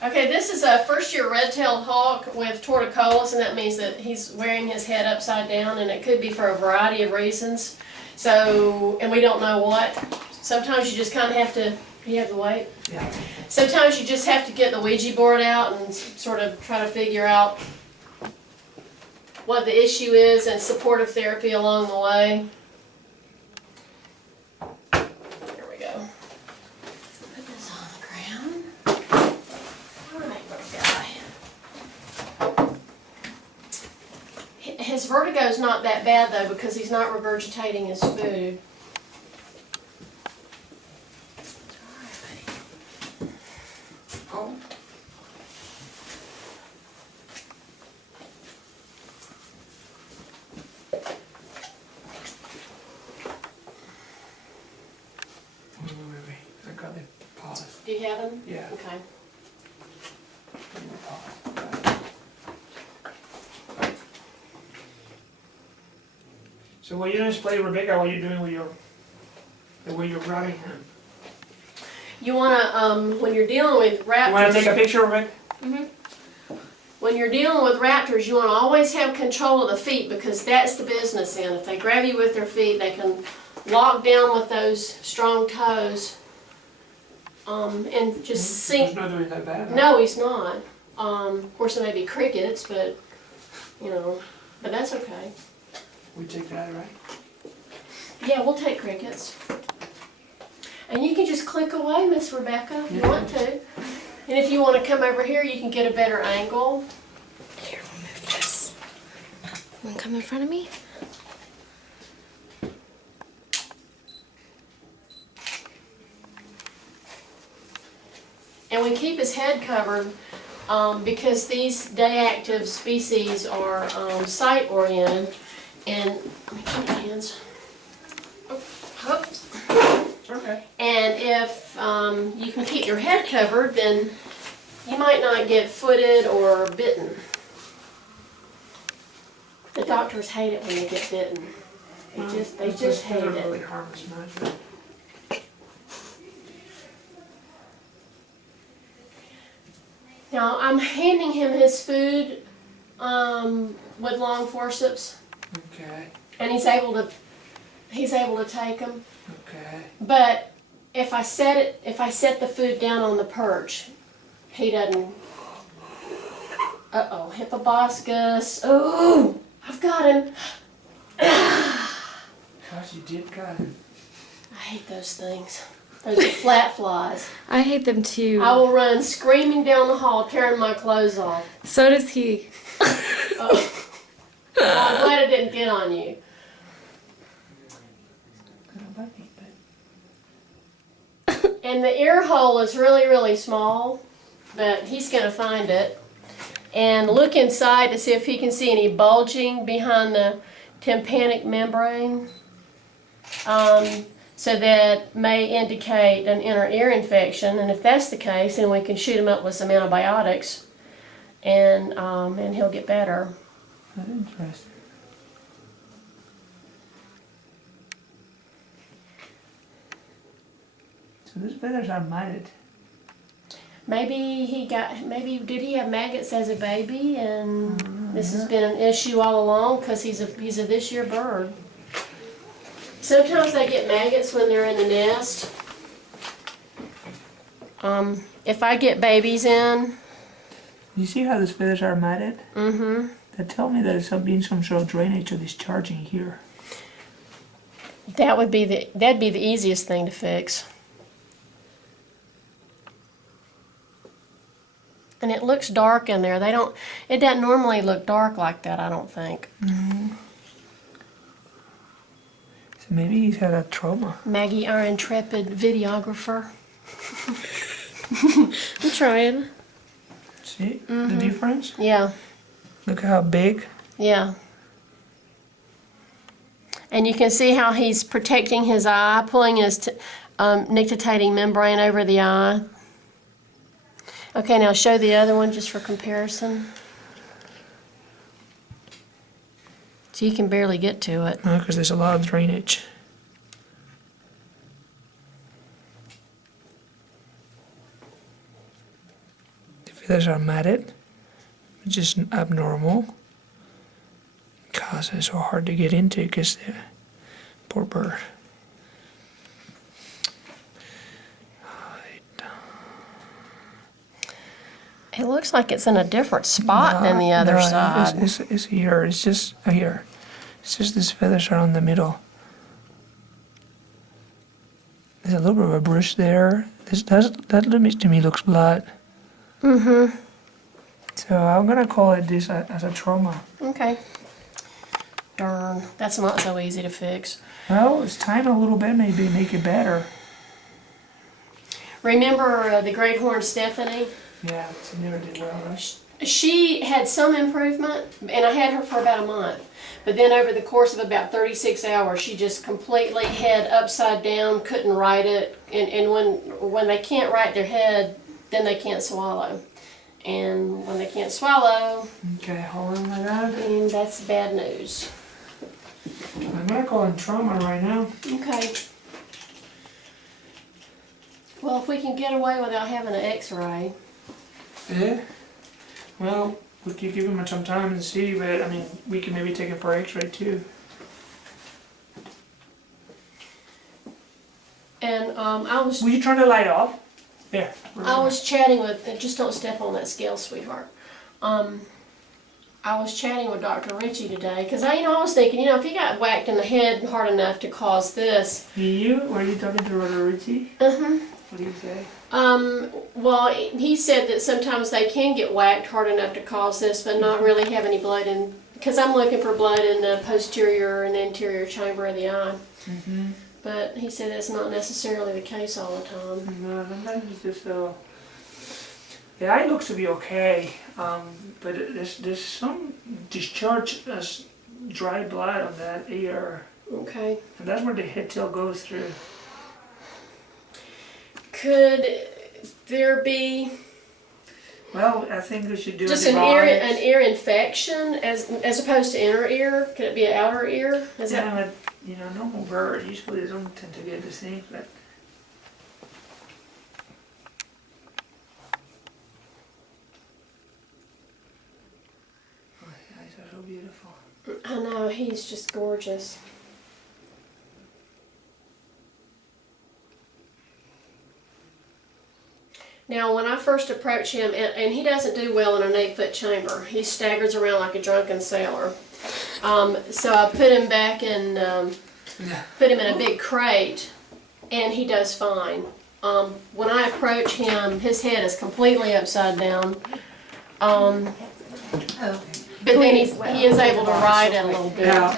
Okay, this is a first-year red-tailed hawk with torticolis, and that means that he's wearing his head upside down, and it could be for a variety of reasons. So, and we don't know what. Sometimes you just kind of have to, you have to wait? Yeah. Sometimes you just have to get the Ouija board out and sort of try to figure out what the issue is and supportive therapy along the way. Here we go. Put this on the ground. All right, little guy. His vertigo's not that bad though because he's not regurgitating his food. Oh. Wait. I got the pause. Do you have him? Yeah. Okay. So what you display, Rebecca, what you're doing with the way you're grabbing him. You wanna, when you're dealing with raptors. You want to take a picture, Rebecca? When you're dealing with raptors, you want to always have control of the feet because that's the business end. If they grab you with their feet, they can lock down with those strong toes and just sink. He's not doing that bad. No, he's not. Of course, there may be crickets, but, you know, but that's okay. We take that, right? Yeah, we'll take crickets. And you can just click away, Miss Rebecca, if you want to. And if you want to come over here, you can get a better angle. Here, we'll move this. You want to come in front of me? And we keep his head covered because these day-active species are sight-oriented. And let me keep my hands. Oh, oops. Okay. And if you can keep your head covered, then you might not get footed or bitten. The doctors hate it when they get bitten. They just hate They're it. really harmless, man. Now I'm handing him his food with long forceps, Okay. and he's able to take them. Okay. But if I set the food down on the perch, he doesn't. Uh-oh, Hippoboscus. Oh, I've got him. Gosh, you did got him. I hate those things. Those are flat flies. I hate them too. I will run screaming down the hall, tearing my clothes off. So does he. Oh. I'm glad it didn't get on you. And the ear hole is really, really small, but he's going to find it. And look inside to see if he can see any bulging behind the tympanic membrane. So that may indicate an inner ear infection. And if that's the case, then we can shoot him up with some antibiotics, and he'll get better. That's interesting. So these feathers are matted. Maybe did he have maggots as a baby, and this has been an issue all along because he's a this year bird. Sometimes they get maggots when they're in the nest. If I get babies in. You see how these feathers are matted? Mm-hmm. That tell me that it's been some sort of drainage or discharging here. That'd be the easiest thing to fix. And it looks dark in there. It doesn't normally look dark like that, I don't think. Mm-hmm. So maybe he's had a trauma. Maggie, our intrepid videographer. I'm trying. See the difference? Yeah. Look how big. Yeah. And you can see how he's protecting his eye, pulling his nictitating membrane over the eye. Okay, now show the other one just for comparison. So you can barely get to it. No, because there's a lot of drainage. feathers are matted, which is abnormal. Cause it's so hard to get into because the poor bird. It looks like it's in a different spot than the other side. It's here. It's just here. It's just these feathers are on the middle. There's a little bit of a brush there. That to me looks blood. Mm-hmm. So I'm gonna call it this as a trauma. Okay. Darn, that's not so easy to fix. Well, it's time a little bit, maybe make it better. Remember the Great Horn Stephanie? Yeah, she never did well, right? She had some improvement, and I had her for about a month. But then over the course of about 36 hours, she just completely head upside down, couldn't write it. And when they can't write their head, then they can't swallow. And when they can't swallow, Okay, hold on like that. and that's bad news. I'm gonna call it trauma right now. Okay. Well, if we can get away without having an x-ray. Yeah. Well, we could give him some time and see, but I mean, we can maybe take him for X-ray too. And I was Will you turn the light off? There. I was chatting with, just don't step on that scale, sweetheart. I was chatting with Dr. Ritchie today, because I was thinking, if you got whacked in the head hard enough to cause this. Were you talking to Dr. Ritchie? Uh-huh. What do you say? Well, he said that sometimes they can get whacked hard enough to cause this, but not really have any blood in, because I'm looking for blood in the posterior and anterior chamber of the eye. Mm-hmm. But he said that's not necessarily the case all the time. No, sometimes it's just the eye looks to be okay, but there's some discharge as dry blood on that ear, Okay. and that's where the head tail goes through. Could there be Well, I think we should do just an an ear infection as opposed to inner ear? Could it be an outer ear? Is that Yeah, but normal birds usually don't tend to get this thing, but. Oh, his eyes are so beautiful. I know, he's just gorgeous. Now, when I first approach him, and he doesn't do well in an 8-foot chamber. He staggers around like a drunken sailor. So I put him back in, put him in a big crate, and he does fine. When I approach him, his head is completely upside down. But then he is able to ride it a little bit. Yeah.